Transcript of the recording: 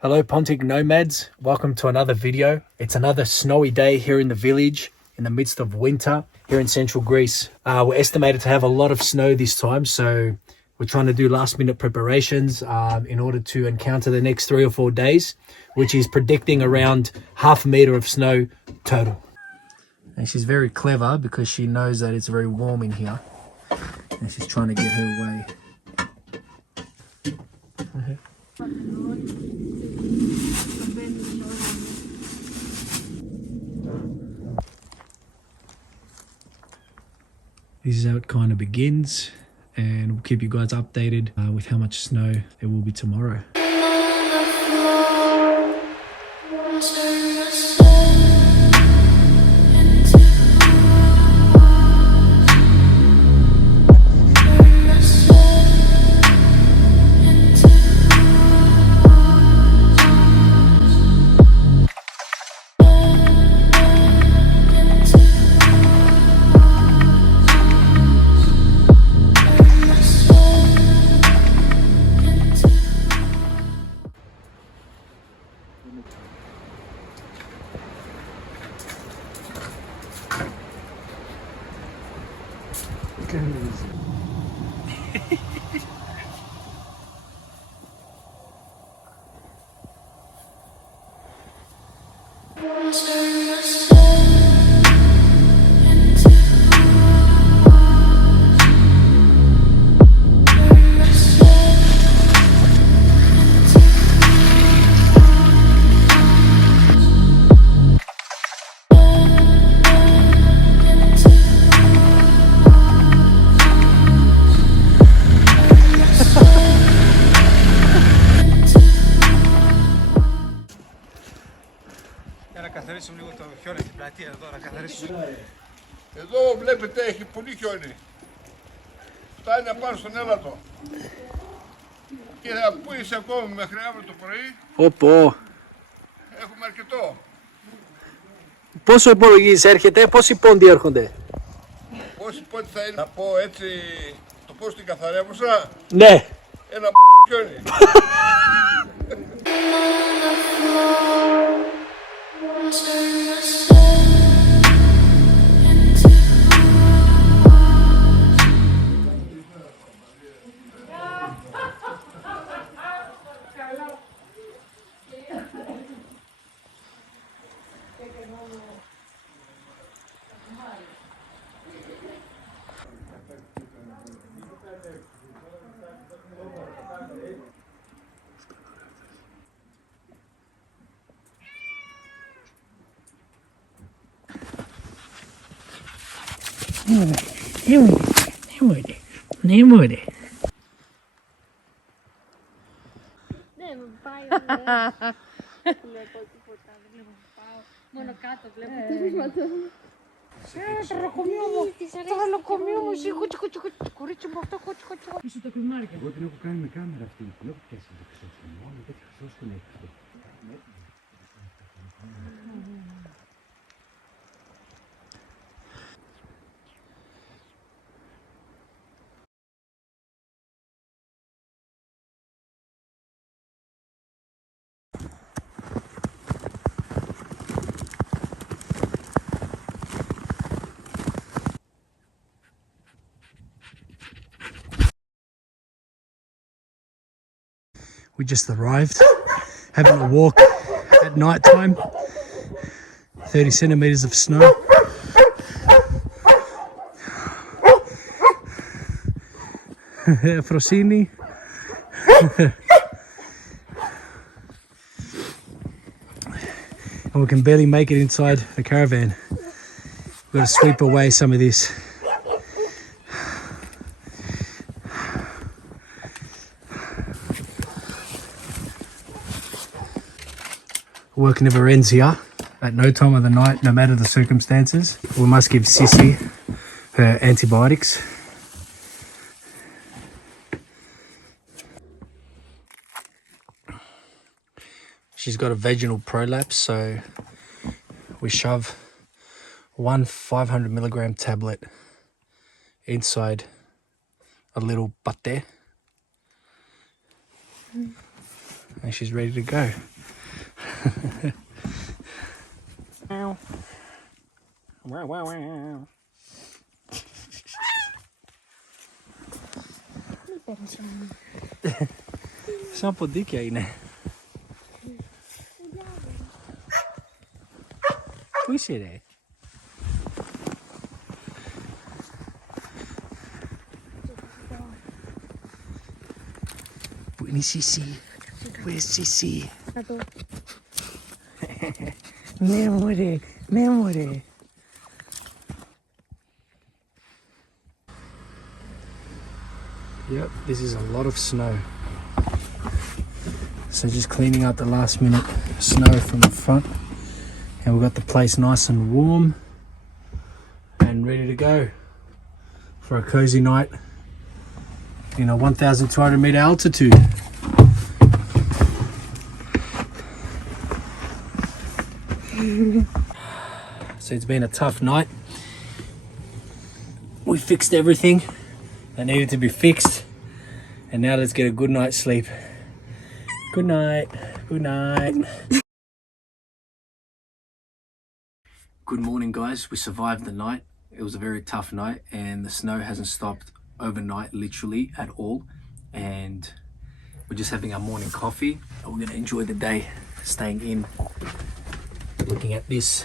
Hello Pontic nomads, welcome to another video. It's another snowy day here in the village in the midst of winter here in central Greece. We're estimated to have a lot of snow this time, so we're trying to do last minute preparations in order to encounter the next 3 or 4 days, which is predicting around ½ meter of snow total. And she's very clever because she knows that it's very warm in here and she's trying to get her way. This is how it kind of begins, and we'll keep you guys updated with how much snow there will be tomorrow. καθαρίσουμε λίγο το χιόνι στην πλατεία εδώ, να καθαρίσουμε. Εδώ βλέπετε έχει πολύ χιόνι. Φτάνει να πάρει στον έλατο. Και πού είσαι ακόμη μέχρι αύριο το πρωί. Οπό. Έχουμε αρκετό. Πόσο υπολογίζεις έρχεται, πόσοι πόντοι έρχονται? Πόσοι πόντοι θα είναι, να πω έτσι το πώς την καθαρέμουσα. Ναι. Ένα χιόνι. Ναι, μωρέ. Δεν με πάει, δεν βλέπω τίποτα, δεν βλέπω που πάω, μόνο κάτω βλέπω τίποτα. Το νοκομείο μου, το νοκομείο μου, το κορίτσι μου αυτό, Πίσω το κλιμάρι. Εγώ την έχω κάνει με κάμερα αυτή, την έχω πιάσει να ξέσουν, μόνο τέτοιο ξέσουν έξω. We just arrived, having a walk at night time. 30 centimeters of snow. Frosini. And we can barely make it inside the caravan. We've got to sweep away some of this. Work never ends here. At no time of the night, no matter the circumstances, we must give Sissy her antibiotics. She's got a vaginal prolapse, so we shove one 500 milligram tablet inside a little pate. and she's ready to go. Wow, wow, wow. Σαν ποντίκια είναι. Πού είσαι ρε? Πού είναι η Σίση? Πού είναι η Σίση? Ναι μωρέ, ναι μωρέ. Yep, this is a lot of snow. So just cleaning up the last minute snow from the front. And we've got the place nice and warm and ready to go for a cozy night in a 1,200 meter altitude. So it's been a tough night. We fixed everything that needed to be fixed, and now let's get a good night's sleep. Good night. Good night. Good morning, guys. We survived the night. It was a very tough night, and the snow hasn't stopped overnight, literally at all. And we're just having our morning coffee, and we're gonna enjoy the day, staying in, looking at this.